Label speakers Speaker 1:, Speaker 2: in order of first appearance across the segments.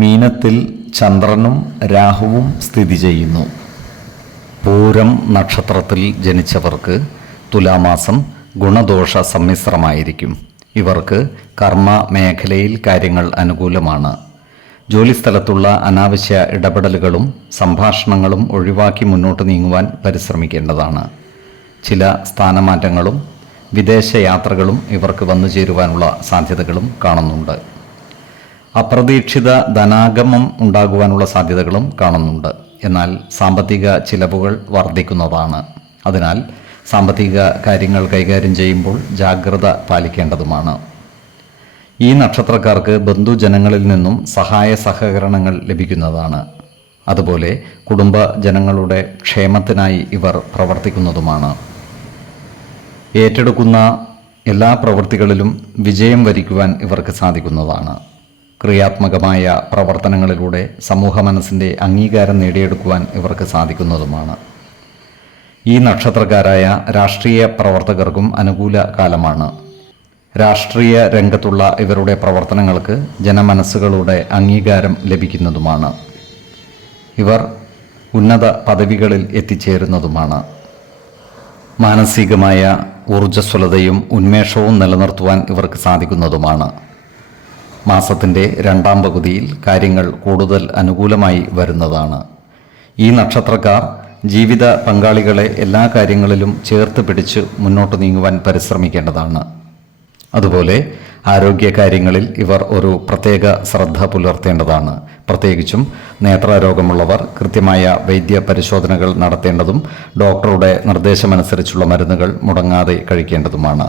Speaker 1: മീനത്തിൽ ചന്ദ്രനും രാഹുവും സ്ഥിതി ചെയ്യുന്നു. പൂരം നക്ഷത്രത്തിൽ ജനിച്ചവർക്ക് തുലാമാസം ഗുണദോഷ സമ്മിശ്രമായിരിക്കും. ഇവർക്ക് കർമ്മ മേഖലയിൽ കാര്യങ്ങൾ അനുകൂലമാണ്. ജോലിസ്ഥലത്തുള്ള അനാവശ്യ ഇടപെടലുകളും സംഭാഷണങ്ങളും ഒഴിവാക്കി മുന്നോട്ട് നീങ്ങുവാൻ പരിശ്രമിക്കേണ്ടതാണ്. ചില സ്ഥാനമാറ്റങ്ങളും വിദേശ യാത്രകളും ഇവർക്ക് വന്നു ചേരുവാനുള്ള സാധ്യതകളും കാണുന്നുണ്ട്. അപ്രതീക്ഷിത ധനാഗമം ഉണ്ടാകുവാനുള്ള സാധ്യതകളും കാണുന്നുണ്ട്. എന്നാൽ സാമ്പത്തിക ചിലവുകൾ വർദ്ധിക്കുന്നതാണ്. അതിനാൽ സാമ്പത്തിക കാര്യങ്ങൾ കൈകാര്യം ചെയ്യുമ്പോൾ ജാഗ്രത പാലിക്കേണ്ടതുമാണ്. ഈ നക്ഷത്രക്കാർക്ക് ബന്ധുജനങ്ങളിൽ നിന്നും സഹായ സഹകരണങ്ങൾ ലഭിക്കുന്നതാണ്. അതുപോലെ കുടുംബ ജനങ്ങളുടെ ക്ഷേമത്തിനായി ഇവർ പ്രവർത്തിക്കുന്നതുമാണ്. ഏറ്റെടുക്കുന്ന എല്ലാ പ്രവൃത്തികളിലും വിജയം വരിക്കുവാൻ ഇവർക്ക് സാധിക്കുന്നതാണ്. ക്രിയാത്മകമായ പ്രവർത്തനങ്ങളിലൂടെ സമൂഹ മനസ്സിന്റെ അംഗീകാരം നേടിയെടുക്കുവാൻ ഇവർക്ക് സാധിക്കുന്നതുമാണ്. ഈ നക്ഷത്രക്കാരായ രാഷ്ട്രീയ പ്രവർത്തകർക്കും അനുകൂല കാലമാണ്. രാഷ്ട്രീയ രംഗത്തുള്ള ഇവരുടെ പ്രവർത്തനങ്ങൾക്ക് ജനമനസ്സുകളുടെ അംഗീകാരം ലഭിക്കുന്നതുമാണ്. ഇവർ ഉന്നത പദവികളിൽ എത്തിച്ചേരുന്നതുമാണ്. മാനസികമായ ഊർജസ്വലതയും ഉന്മേഷവും നിലനിർത്തുവാൻ ഇവർക്ക് സാധിക്കുന്നതുമാണ്. മാസത്തിന്റെ രണ്ടാം പകുതിയിൽ കാര്യങ്ങൾ കൂടുതൽ അനുകൂലമായി വരുന്നതാണ്. ഈ നക്ഷത്രക്കാർ ജീവിത പങ്കാളികളെ എല്ലാ കാര്യങ്ങളിലും ചേർത്ത് പിടിച്ച് മുന്നോട്ട് നീങ്ങുവാൻ പരിശ്രമിക്കേണ്ടതാണ്. അതുപോലെ ആരോഗ്യകാര്യങ്ങളിൽ ഇവർ ഒരു പ്രത്യേക ശ്രദ്ധ പുലർത്തേണ്ടതാണ്. പ്രത്യേകിച്ചും നേത്രരോഗമുള്ളവർ കൃത്യമായ വൈദ്യ പരിശോധനകൾ നടത്തേണ്ടതും ഡോക്ടറുടെ നിർദ്ദേശമനുസരിച്ചുള്ള മരുന്നുകൾ മുടങ്ങാതെ കഴിക്കേണ്ടതുമാണ്.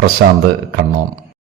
Speaker 1: പ്രശാന്ത് കണ്ണോം.